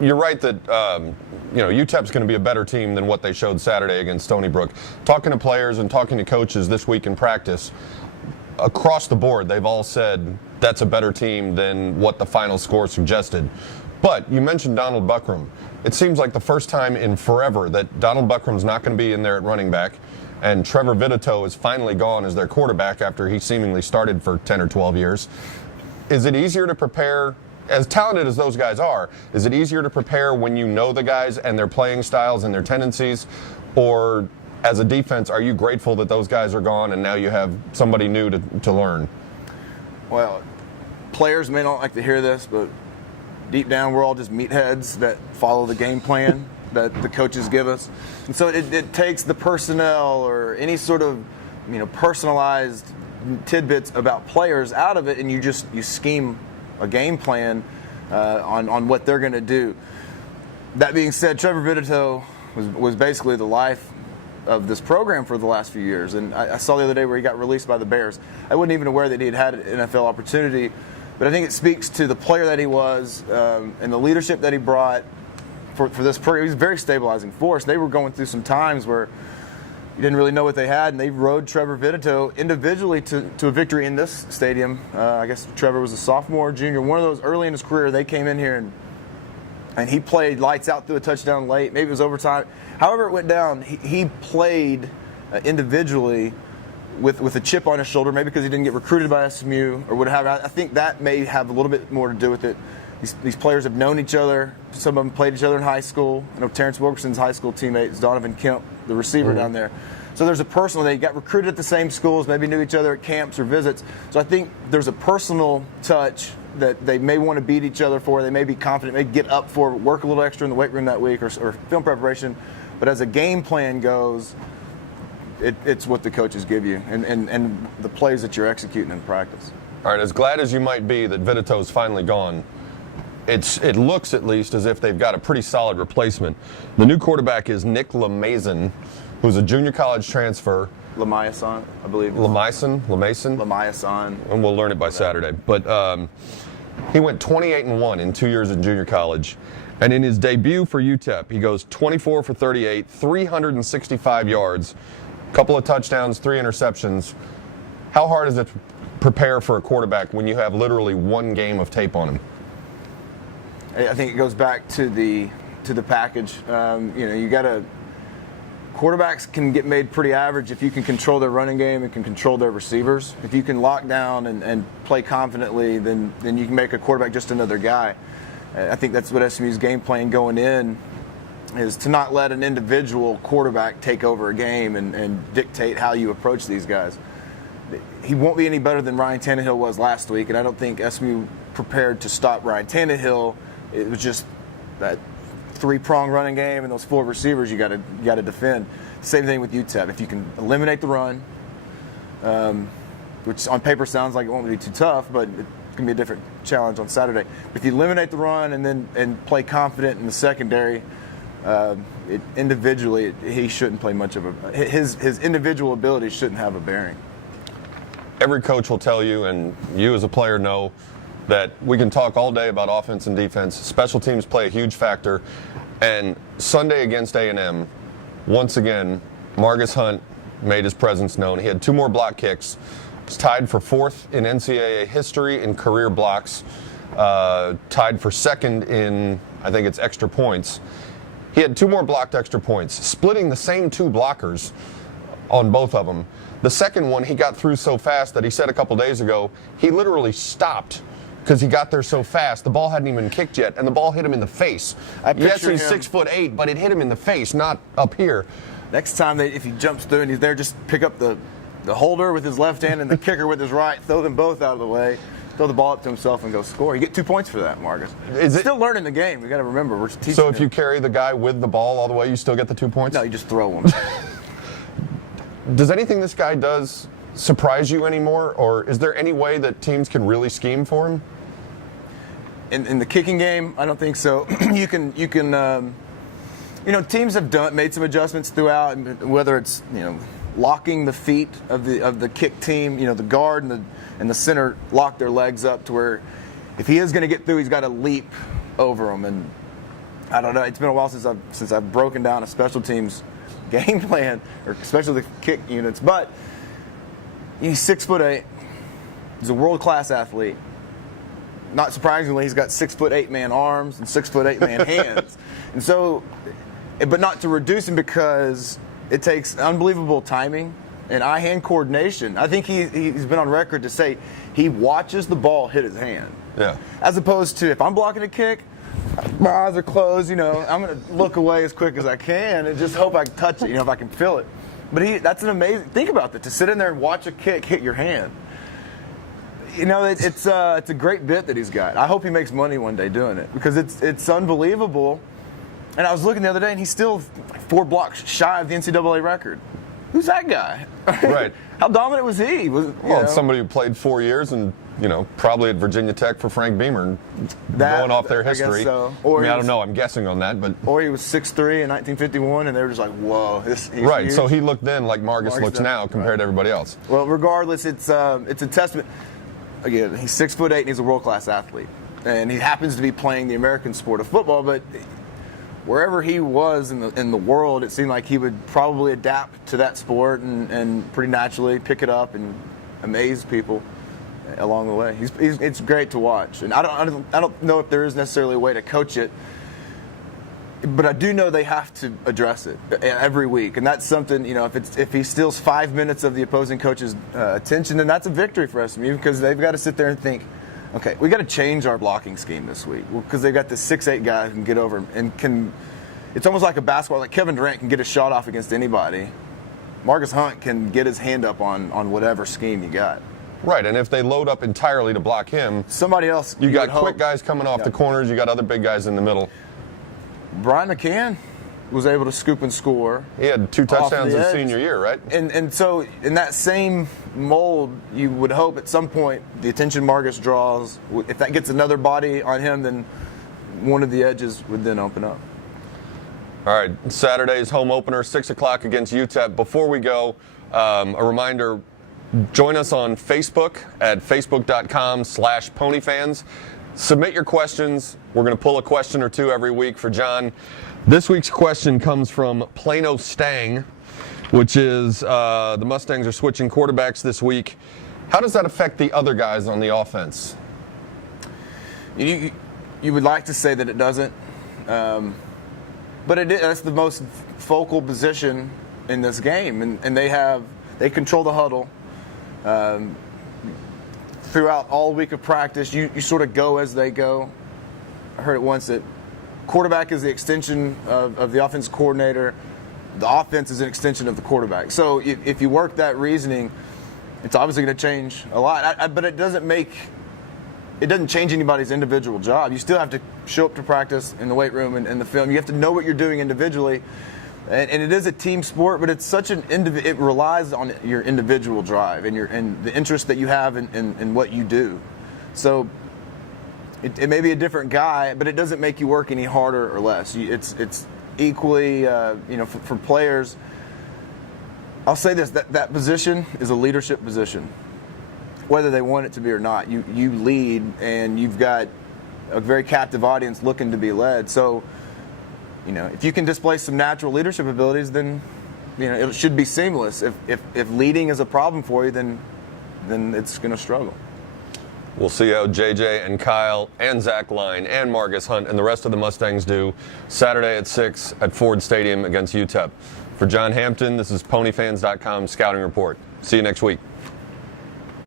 you're right that UTEP's going to be a better team than what they showed Saturday against Stony Brook. Talking to players and talking to coaches this week in practice, across the board, they've all said that's a better team than what the final score suggested. But you mentioned Donald Buckram. It seems like the first time in forever that Donald Buckram's not going to be in there at running back, and Trevor Vitito is finally gone as their quarterback after he seemingly started for 10 or 12 years. Is it easier to prepare, as talented as those guys are, is it easier to prepare when you know the guys and their playing styles and their tendencies? Or as a defense, are you grateful that those guys are gone and now you have somebody new to learn? Well, players may not like to hear this, but deep down we're all just meatheads that follow the game plan that the coaches give us. And so it takes the personnel or any sort of personalized tidbits about players out of it, and you scheme a game plan on what they're going to do. That being said, Trevor Vitito was basically the life of this program for the last few years. And I saw the other day where he got released by the Bears. I wasn't even aware that he had an NFL opportunity, but I think it speaks to the player that he was and the leadership that he brought for this program. He was a very stabilizing force. They were going through some times where you didn't really know what they had, and they rode Trevor Vitito individually to a victory in this stadium. I guess Trevor was a sophomore, junior, one of those early in his career. They came in here and he played lights out through a touchdown late. Maybe it was overtime. However it went down, he played individually with a chip on his shoulder, maybe because he didn't get recruited by SMU or what have you. I think that may have a little bit more to do with it. These players have known each other. Some of them played each other in high school. I know Terrence Wilkerson's high school teammate is Donovan Kemp, the receiver down there. So there's a personal, they got recruited at the same schools, maybe knew each other at camps or visits. So I think there's a personal touch that they may want to beat each other for. They may be confident, may get up for, work a little extra in the weight room that week or film preparation. But as a game plan goes, it's what the coaches give you and the plays that you're executing in practice. All right, as glad as you might be that Vitito's finally gone, it looks at least as if they've got a pretty solid replacement. The new quarterback is Nick LeMason, who's a junior college transfer. Lamayasan, I believe. Lamayasan? And we'll learn it by Saturday. But he went 28-1 in 2 years in junior college. And in his debut for UTEP, he goes 24 for 38, 365 yards, a couple of touchdowns, 3 interceptions. How hard is it to prepare for a quarterback when you have literally one game of tape on him? I think it goes back to the package. You got to. Quarterbacks can get made pretty average if you can control their running game and can control their receivers. If you can lock down and play confidently, then you can make a quarterback just another guy. I think that's what SMU's game plan going in is, to not let an individual quarterback take over a game and dictate how you approach these guys. He won't be any better than Ryan Tannehill was last week, and I don't think SMU prepared to stop Ryan Tannehill. It was just that 3-prong running game and those 4 receivers you got to defend. Same thing with UTEP. If you can eliminate the run, which on paper sounds like it won't be too tough, but it's going to be a different challenge on Saturday. If you eliminate the run and play confident in the secondary, individually he shouldn't play much of his individual abilities shouldn't have a bearing. Every coach will tell you, and you as a player know, that we can talk all day about offense and defense. Special teams play a huge factor. And Sunday against A&M, once again, Margus Hunt made his presence known. He had 2 more block kicks. He's tied for 4th in NCAA history in career blocks. Tied for 2nd in, I think it's extra points. He had 2 more blocked extra points, splitting the same 2 blockers on both of them. The second one, he got through so fast that he said a couple days ago, he literally stopped because he got there so fast. The ball hadn't even kicked yet, and the ball hit him in the face. Yes, he's 6'8", but it hit him in the face, not up here. Next time, if he jumps through and he's there, just pick up the holder with his left hand and the kicker with his right, throw them both out of the way, throw the ball up to himself and go score. You get 2 points for that, Marcus. Still learning the game. We got to remember, we're teaching So if you carry the guy with the ball all the way, you still get the 2 points? No, you just throw them. Does anything this guy does surprise you anymore, or is there any way that teams can really scheme for him? In the kicking game, I don't think so. You can. Teams have made some adjustments throughout, whether it's locking the feet of the kick team. The guard and the center lock their legs up to where if he is going to get through, he's got to leap over them. And I don't know. It's been a while since I've broken down a special teams game plan, or especially the kick units. But he's 6'8". He's a world-class athlete. Not surprisingly, he's got 6'8" man arms and 6'8" man hands. And so, but not to reduce him, because it takes unbelievable timing and eye-hand coordination. I think he's been on record to say he watches the ball hit his hand. Yeah. As opposed to, if I'm blocking a kick, my eyes are closed, I'm going to look away as quick as I can and just hope I can touch it, if I can feel it. But that's an amazing, think about that, to sit in there and watch a kick hit your hand. It's a great bit that he's got. I hope he makes money one day doing it, because it's unbelievable. And I was looking the other day, and he's still 4 blocks shy of the NCAA record. Who's that guy? Right. How dominant was he? It's somebody who played 4 years and, probably at Virginia Tech for Frank Beamer, going off their history. I guess so. I don't know. I'm guessing on that, but. Or he was 6'3" in 1951, and they were just like, whoa. He's right. huge. So he looked then like Margus looks now compared to everybody else. Well, regardless, it's a testament. Again, he's 6'8" and he's a world-class athlete. And he happens to be playing the American sport of football, but wherever he was in the world, it seemed like he would probably adapt to that sport and pretty naturally pick it up and amaze people along the way. It's great to watch, and I don't know if there is necessarily a way to coach it, but I do know they have to address it every week, and that's something. If he steals 5 minutes of the opposing coach's attention, then that's a victory for SMU, because they've got to sit there and think, okay, we got to change our blocking scheme this week, because they've got this 6'8" guy who can get over and can. It's almost like a basketball. Like Kevin Durant can get a shot off against anybody. Margus Hunt can get his hand up on whatever scheme you got. Right, and if they load up entirely to block him, somebody else. You got quick guys coming off the corners. You got other big guys in the middle. Brian McCann was able to scoop and score. He had 2 touchdowns his senior year, right? And so in that same mold, you would hope at some point the attention Margus draws, if that gets another body on him, then one of the edges would then open up. All right, Saturday's home opener, 6 o'clock against UTEP. Before we go, a reminder, join us on Facebook at facebook.com/ponyfans. Submit your questions. We're going to pull a question or two every week for John. This week's question comes from Plano Stang, which is the Mustangs are switching quarterbacks this week. How does that affect the other guys on the offense? You would like to say that it doesn't, but that's the most focal position in this game, and they control the huddle. Throughout all week of practice, you sort of go as they go. I heard it once that quarterback is the extension of the offense coordinator. The offense is an extension of the quarterback. So if you work that reasoning, it's obviously going to change a lot. But it doesn't change anybody's individual job. You still have to show up to practice in the weight room and in the film. You have to know what you're doing individually. And it is a team sport, but it's such it relies on your individual drive and the interest that you have in what you do. So it may be a different guy, but it doesn't make you work any harder or less. It's equally, for players. I'll say this: that position is a leadership position, whether they want it to be or not. You lead, and you've got a very captive audience looking to be led. So. If you can display some natural leadership abilities, then it should be seamless. If leading is a problem for you, then it's going to struggle. We'll see how JJ and Kyle and Zach Line and Margus Hunt and the rest of the Mustangs do Saturday at 6 at Ford Stadium against UTEP. For John Hampton, this is PonyFans.com Scouting Report. See you next week.